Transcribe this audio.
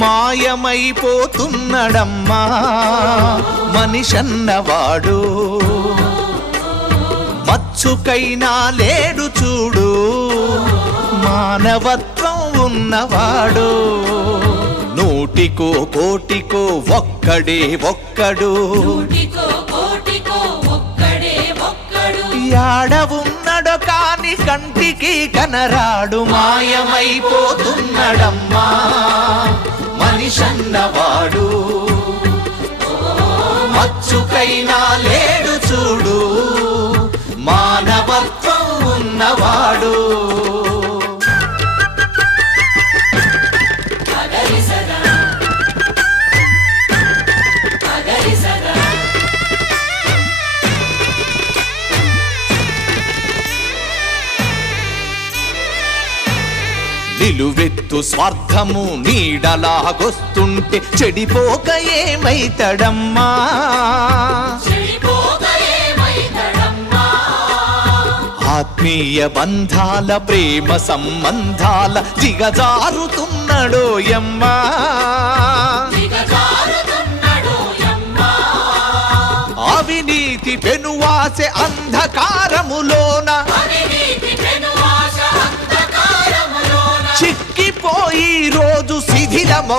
మాయమైపోతున్నడమ్మా మనిషన్నవాడు, మచ్చుకైనా లేడు చూడు మానవత్వం ఉన్నవాడు. నూటికో కోటికో ఒక్కడే ఒక్కడు, యాడ ఉన్నడో కాని కంటికి కనరాడు. మాయమైపోతున్నడమ్మా మనిషన్నవాడు, మచ్చుకైనా లేడు చూడు మానవత్వం ఉన్నవాడు. నిలువెత్తు స్వార్థము నీడలాగొస్తుంటే చెడిపోక ఏమైతడమ్మా, ఆత్మీయ బంధాల ప్రేమ సంబంధాల దిగజారుతున్నడోయమ్మా. అవినీతి పెనువాసె అంధకారములోన చిక్కిపోయి రోజు శిథిలమౌ